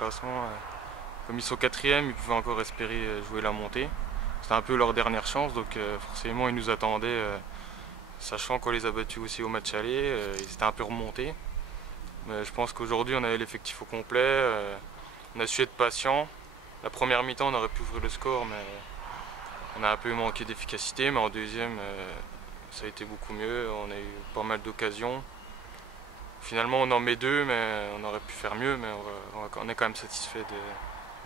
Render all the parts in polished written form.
classement. Comme ils sont quatrième, ils pouvaient encore espérer jouer la montée. C'était un peu leur dernière chance, donc forcément ils nous attendaient, sachant qu'on les a battus aussi au match aller, ils étaient un peu remontés. Mais je pense qu'aujourd'hui on avait l'effectif au complet, on a su être patient. La première mi-temps on aurait pu ouvrir le score, mais on a un peu manqué d'efficacité, mais en deuxième ça a été beaucoup mieux, on a eu pas mal d'occasions. Finalement on en met deux, mais on aurait pu faire mieux, mais on est quand même satisfait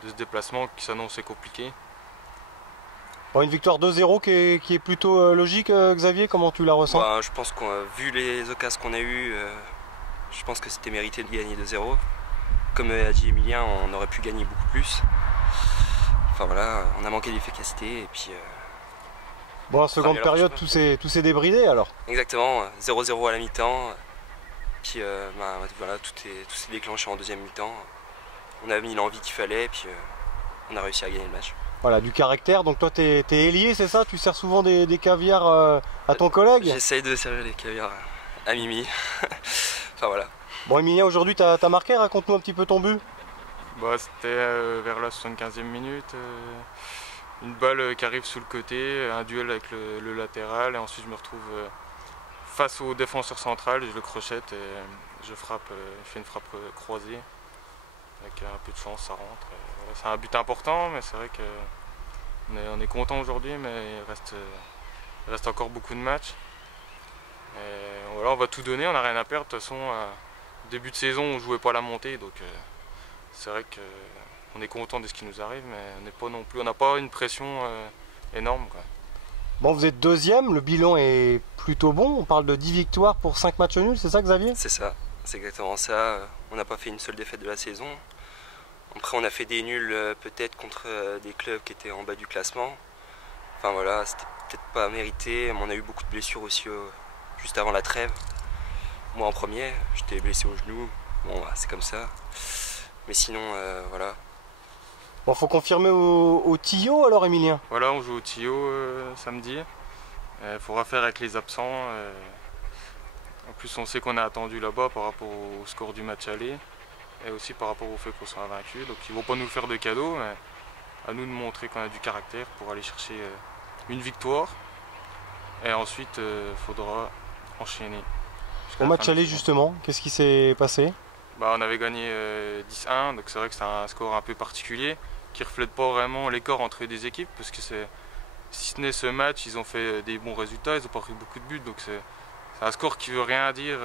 de ce déplacement qui s'annonçait compliqué. Bon, une victoire 2-0 qui est plutôt logique, Xavier, comment tu la ressens? Bah, je pense qu'on a vu les occasions qu'on a eues, je pense que c'était mérité de gagner 2-0. Comme a dit Emilien, on aurait pu gagner beaucoup plus. Enfin voilà, on a manqué d'efficacité et puis... Bon, en seconde période, tout s'est débridé alors? Exactement, 0-0 à la mi-temps. Puis bah, voilà, tout s'est déclenché en deuxième mi-temps. On a mis l'envie qu'il fallait et puis on a réussi à gagner le match. Voilà, du caractère. Donc toi, t'es ailier, c'est ça? Tu sers souvent des caviars à ton collègue? J'essaye de servir les caviars à Mimi. Enfin voilà. Bon, Emilien, aujourd'hui, t'as marqué. Raconte-nous un petit peu ton but. Bah, c'était vers la 75e minute. Une balle qui arrive sous le côté, un duel avec le latéral. Et ensuite, je me retrouve face au défenseur central. Je le crochette et je frappe. Je fais une frappe croisée. Avec un peu de chance, ça rentre. Voilà, c'est un but important, mais c'est vrai qu'on est content aujourd'hui, mais il reste encore beaucoup de matchs. Et voilà, on va tout donner, on n'a rien à perdre. De toute façon, début de saison, on ne jouait pas à la montée, donc c'est vrai qu'on est content de ce qui nous arrive, mais on n'a pas une pression énorme, quoi. Bon, vous êtes deuxième, le bilan est plutôt bon. On parle de 10 victoires pour 5 matchs nuls, c'est ça, Xavier? C'est ça, c'est exactement ça. On n'a pas fait une seule défaite de la saison. Après, on a fait des nuls peut-être contre des clubs qui étaient en bas du classement. Enfin voilà, c'était peut-être pas mérité. On a eu beaucoup de blessures aussi juste avant la trêve. Moi en premier, j'étais blessé au genou. Bon, bah, c'est comme ça. Mais sinon, voilà. Bon, faut confirmer au Tillot alors, Emilien? Voilà, on joue au Tillot samedi. Il faudra faire avec les absents. En plus, on sait qu'on a attendu là-bas par rapport au score du match aller. Et aussi par rapport au fait qu'on soit vaincu. Donc ils ne vont pas nous faire de cadeaux, mais à nous de montrer qu'on a du caractère pour aller chercher une victoire. Et ensuite, il faudra enchaîner. Au match aller justement, qu'est-ce qui s'est passé? Bah, on avait gagné 10-1, donc c'est vrai que c'est un score un peu particulier qui ne reflète pas vraiment l'écart entre des équipes, parce que si ce n'est ce match, ils ont fait des bons résultats, ils n'ont pas pris beaucoup de buts, donc c'est un score qui ne veut rien dire.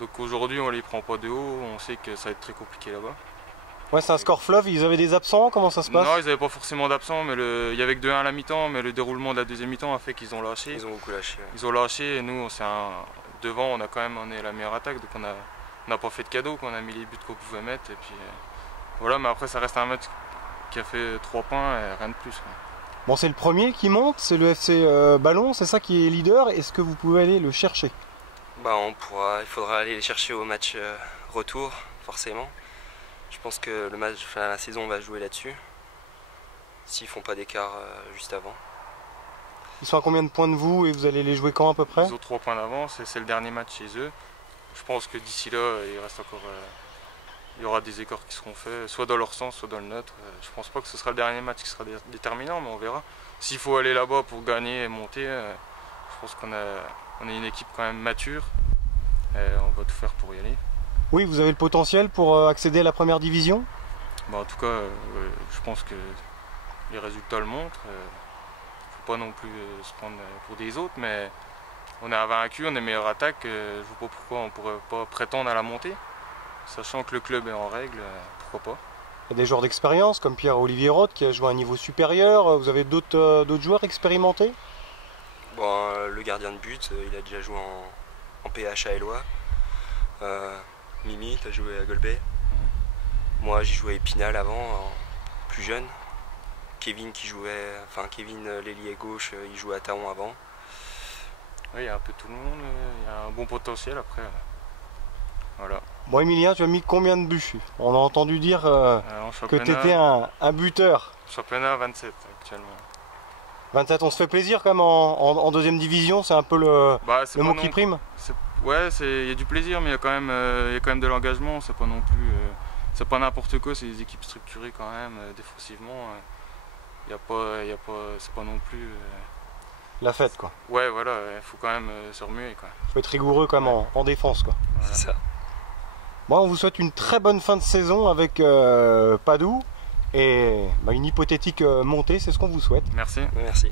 Donc aujourd'hui on les prend pas de haut, on sait que ça va être très compliqué là-bas. Ouais, c'est un score fleuve, ils avaient des absents, comment ça se passe? Non, ils n'avaient pas forcément d'absents, mais il y avait que 2-1 à la mi-temps, mais le déroulement de la deuxième mi-temps a fait qu'ils ont lâché. Ils ont beaucoup lâché. Ouais. Ils ont lâché et nous, devant, on est la meilleure attaque, donc on n'a pas fait de cadeau, on a mis les buts qu'on pouvait mettre. Et puis voilà, mais après ça reste un match qui a fait 3 points et rien de plus. Ouais. Bon, c'est le premier qui monte, c'est le FC Ballon, c'est ça qui est leader. Est-ce que vous pouvez aller le chercher? Bah, il faudra aller les chercher au match retour, forcément. Je pense que la saison va jouer là-dessus, s'ils font pas d'écart juste avant. Ils sont à combien de points de vous et vous allez les jouer quand à peu près? Ils ont 3 points d'avance et c'est le dernier match chez eux. Je pense que d'ici là, il y aura des écarts qui seront faits, soit dans leur sens, soit dans le nôtre. Je pense pas que ce sera le dernier match qui sera déterminant, mais on verra. S'il faut aller là-bas pour gagner et monter, je pense qu'on est une équipe quand même mature et on va tout faire pour y aller. Oui, vous avez le potentiel pour accéder à la première division? Bah, en tout cas, je pense que les résultats le montrent. Faut pas non plus se prendre pour des autres, mais on est invaincu, on est meilleure attaque. Je ne vois pas pourquoi on ne pourrait pas prétendre à la montée. Sachant que le club est en règle, pourquoi pas. Il y a des joueurs d'expérience comme Pierre-Olivier Roth qui a joué à un niveau supérieur. Vous avez d'autres joueurs expérimentés? Bon, le gardien de but, il a déjà joué en PH à Eloi. Mimi, tu as joué à Golbet. Moi, j'ai joué à Épinal avant, plus jeune. Kevin l'ailier gauche, il jouait à Taon avant. Oui, il y a un peu tout le monde, il y a un bon potentiel après. Voilà. Bon, Emilien, tu as mis combien de buts? On a entendu dire que tu étais un buteur. Championnat 27 actuellement. 27, on se fait plaisir quand même en deuxième division, c'est un peu le mot qui prime? Ouais, il y a du plaisir, mais il y a quand même de l'engagement. C'est pas non plus c'est pas n'importe quoi, c'est des équipes structurées quand même, défensivement. C'est pas non plus. La fête, quoi. Ouais, voilà, il faut quand même se remuer, quoi. Faut être rigoureux quand même en défense, quoi. Voilà. C'est ça. Bon, on vous souhaite une très bonne fin de saison avec Padoue et une hypothétique montée, c'est ce qu'on vous souhaite. Merci. Merci.